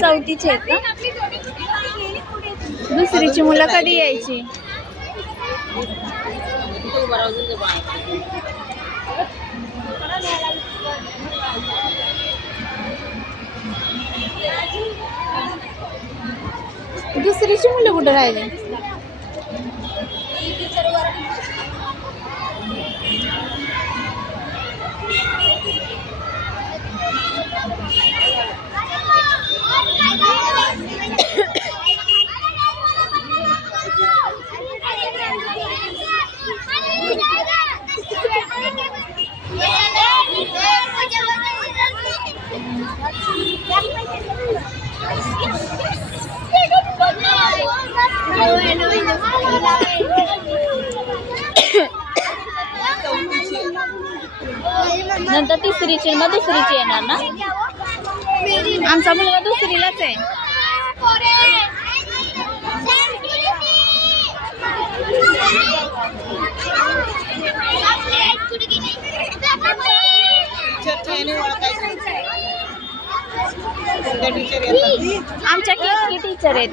चौथीचे आहेत का? दुसरीची मुलं कधी यायची? दुसरीची मुलं कुठं राहिले? नंतर तिसरीची मग दुसरीची येणार ना? आमचा मुलगा दुसरीलाच आहे. आमच्या की टीचर आहेत.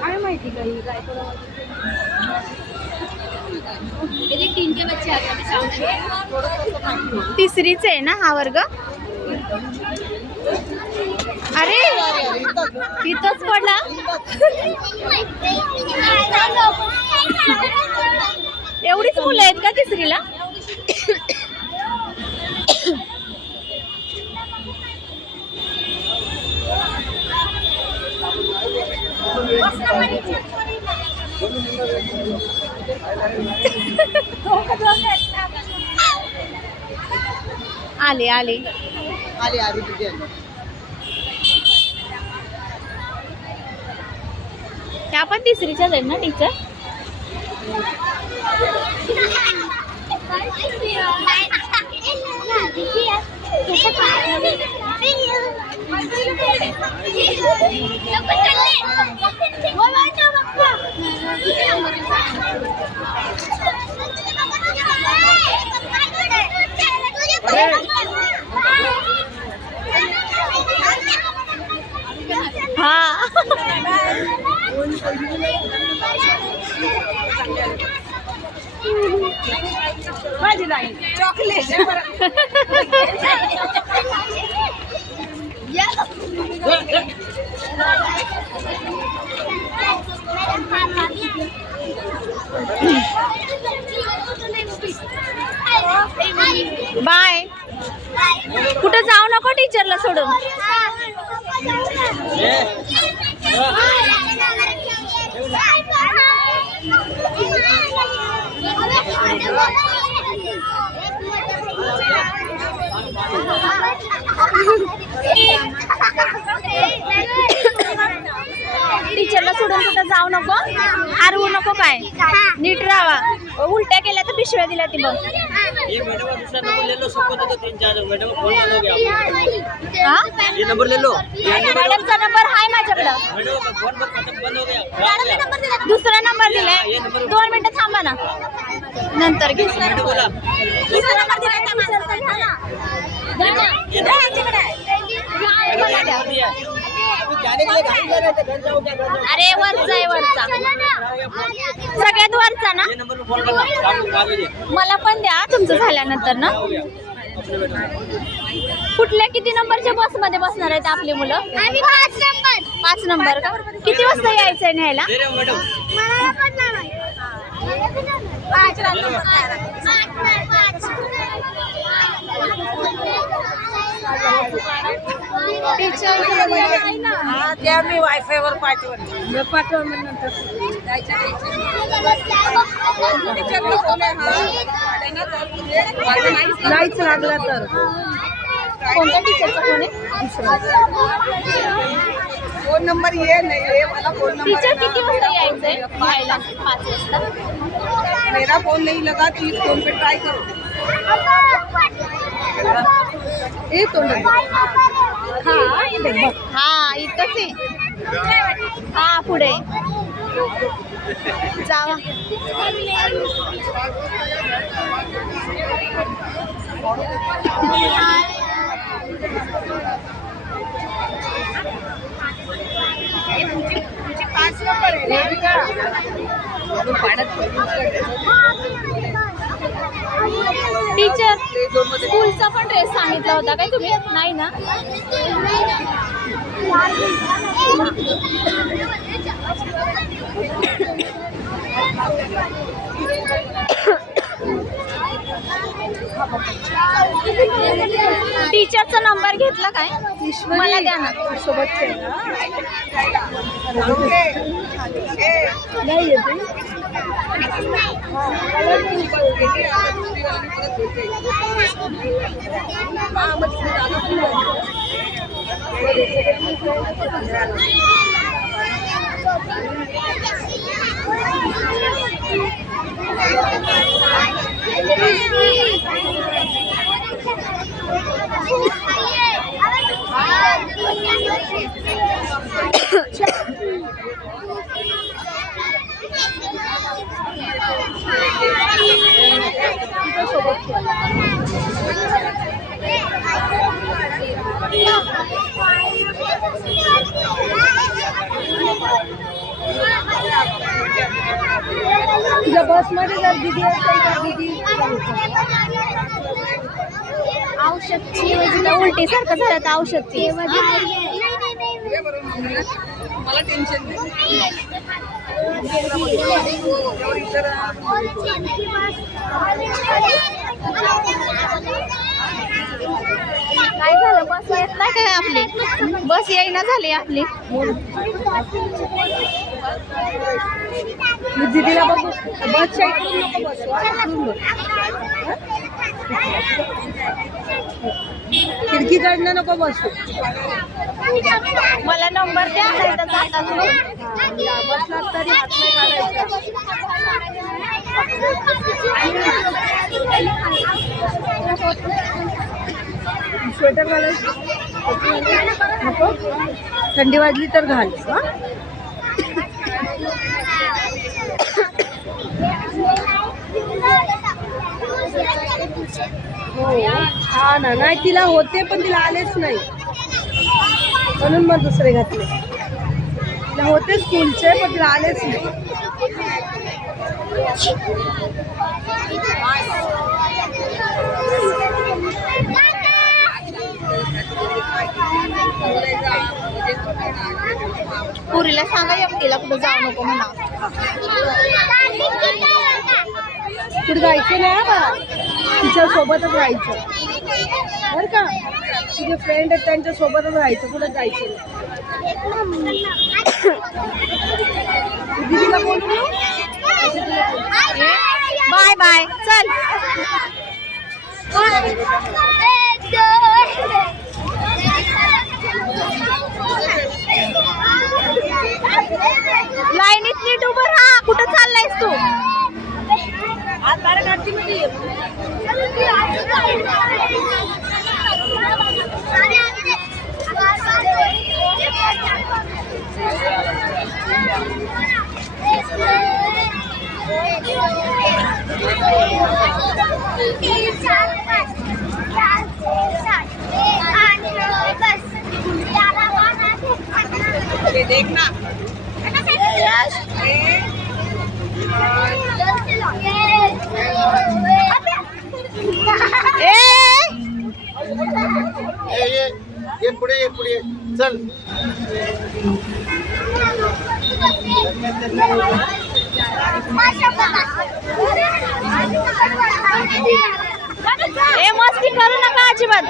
काय माहिती काही काय तिसरीच आहे ना हा वर्ग? अरे इथंच पडला. एवढीच मुलं आहेत का तिसरीला? आले आले आले आले तुझे त्या पण तिसरीच्याच आहेत ना टीचर? हाँ चॉकलेट बाय. कुठं जाऊ नको टीचरला सोडून. टीचरला सोडून कुठं जाऊ नको, हरवू नको. काय नीट राहा. उलट्या केल्या तर पिशव्या दिल्या ती बघ. ये मैडम का दूसरा नंबर ले लो, सबको दे दो 3-4 मैडम का फोन बंद हो गया। हाँ ये नंबर ले लो। मॅडमचा नंबर आहे माझ्याकडं. मैडम का फोन बंद हो गया। दुसरा नंबर दिलाय. 2 मिनिटं थांबा ना, नंतर घे. मैडम बोला दुसरा नंबर दिलाय त्या टीचरचा, घ्या ना. अरे वरचा आहे, वरचा सगळ्यात वरचा ना. ये नंबर पे फोन करना, शाम को 5 बजे। मला पण द्या तुमचं झाल्यानंतर ना. कुठल्या किती नंबरच्या बस मध्ये बसणार आहेत आपली मुलं? 5 नंबर का? किती वाजता यायचंय न्यायला? दे रहे हो मैडम। हा त्या मी वायफाय वर पाठवून नंतर नाहीच लागला तर कोणत्या टीचरचा फोन आहे? फोन नंबर ये नाही मला फोन नंबर टीचर किती वाजता यायचंय न्यायला? 5 वाजता. मेरा फोन नहीं लगा तो इस फोन पे ट्राई करो। ये तो हा इथंच आहे. हा पुढे जावा. टीचर स्कूलचा पण ड्रेस सांगितला होता काय तुम्ही? नाही ना. टीचरचा नंबर घेतला काय? मला द्या ना. तुझ्या बसमध्ये जर दीदी असेल तर दीदी औषधची उलटी सारखं झालं तर औषधची. मला टेन्शन नाही. काय झालं? बस येत नाही काय आपली? बस येईना झाली आपली. मी दीदीला बघू बसच्या इकडून नको बसू. खिडकीकडनं नको बसू. मला नंबर द्या नाही तर जातात मग. बसला तरी हात नाही काढायचा. स्वेटर घालायचं नको. थंडी वाजली तर घाल. हो हा ना. नाही तिला होते पण तिला आलेच नाही म्हणून मग दुसरे घातले. तिला होते स्कूलचे पण तिला आलेच नाही. पुरीला सांगा एकटीला कुठं जाऊ नको म्हणा. कुठे जायचं नाही बा. तिच्या सोबतच राहायचं बरं का. तुझे फ्रेंड आहेत त्यांच्या सोबतच राहायचं. कुठं जायचं नाही. दीदीला बोलू. बाय बाय चल. लाईनीत नीट उभं राहा. कुठं चाललायस तू? देखना ये पुढे चल. ए मस्ती करू नका अजिबात.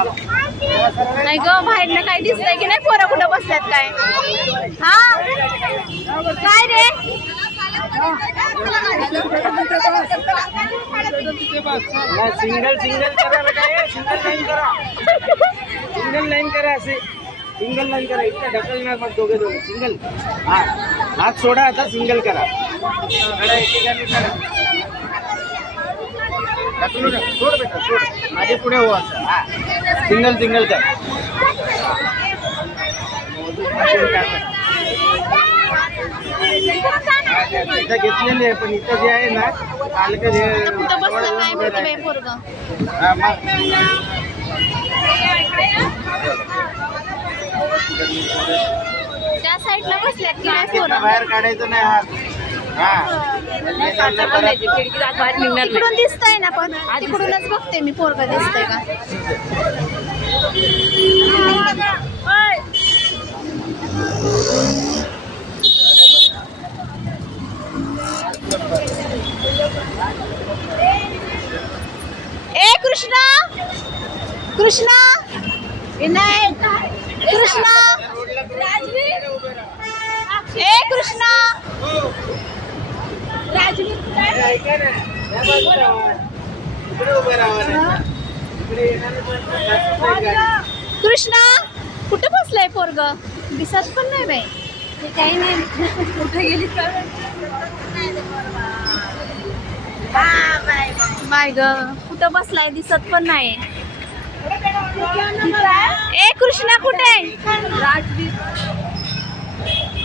नाही ग बाहेरनं काय दिसतंय की नाही? पोरं कुठं बसल्यात काय? हा काय रे? सिंगल करा. सिंगल लाईन करा असे. सिंगल लाईन करा इथं ढकलणार मग दोघे सिंगल हा हात सोडा आता सिंगल करा कडा एकेकाने करा ढकलू नका सोड बेटा सोड माझे पुढे हो असं हा सिंगल सिंगल कर इथं घेतलेली आहे पण इथं जे आहे ना पालक जे कुठं बसलं काय माहिती बाई पोरग. हा मग त्या साईडला बसल्यात की काय तिथनं पोरं? बाहेर काढायचं नाही हात हा तिकडून दिसतंय ना पण तिकडूनच बघते मी पोरग दिसतंय का. ए कृष्णा कृष्णा विनय कृष्णा ए कृष्णा ऐका ना या बाजूला राहा. इकडे उभं राहा ना. इकडे येणारे पण बसत नाही गाडी. कृष्णा कुठे बसलाय पोरग दिसत पण नाही बाई. काही नाही कुठे गेली बाय ग कुठं बसलाय दिसत पण नाही. ए कृष्णा कुठे आहे?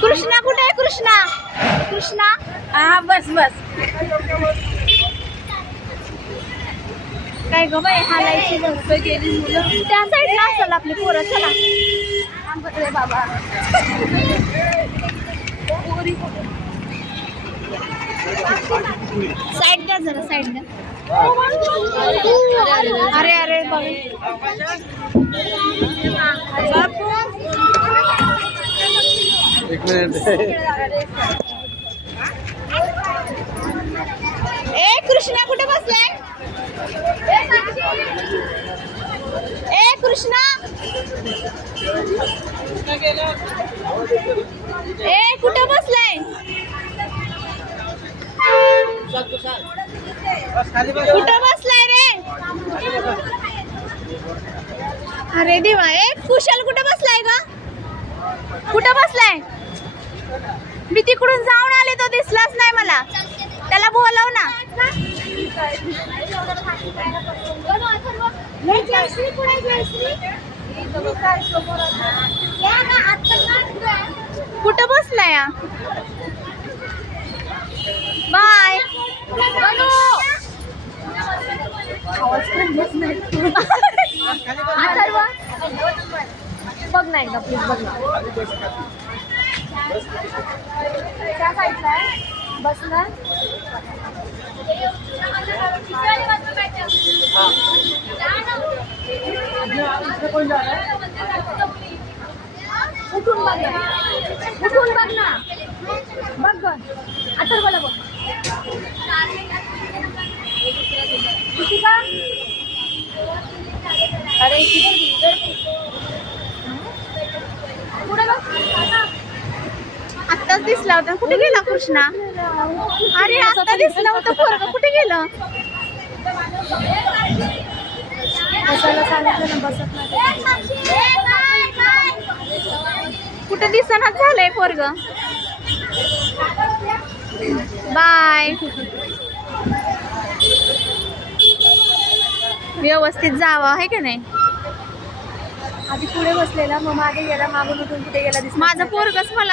कृष्णा कुठे आहे? कृष्णा कृष्णा हा बस बस. काय ग बाई हालायची गेली मुलं त्या साईडला असेल आपली पोरं. चला बाबा साईड द्या जरा साईड द्या. अरे अरे बघ ए कृष्णा कुठे बसलाय? ए कृष्णा ए कुठे बसलाय? कुठं बसलाय रे? अरे देवा. ए कुशल कुठं बसलाय ग? कुठं बसलाय? मी तिकडून जाऊन आले तो दिसलाच नाही मला. त्याला बोलव ना. कुठं बसलाय? बाय बघ ना एकदा प्लीज बघ ना. त्या साईडला आहे बसणार. उठून बघ ना. उठून बघ ना. बघ ग अथर्वला बघ. किती का? अरे पुढे बघ. आत्ताच दिसला होता. कुठे गेला कृष्णा? अरे आता दिसला होता पोरगा. कुठे गेलं? बसायला सांगितलं ना बसत नाही. कुठे दिसनाच झालंय पोरग. बाय. व्यवस्थित जावं आहे का नाही. आधी पुढे बसलेला मग मागे गेला मागून उठून कुठे गेला दिसला. माझं पोरगच मला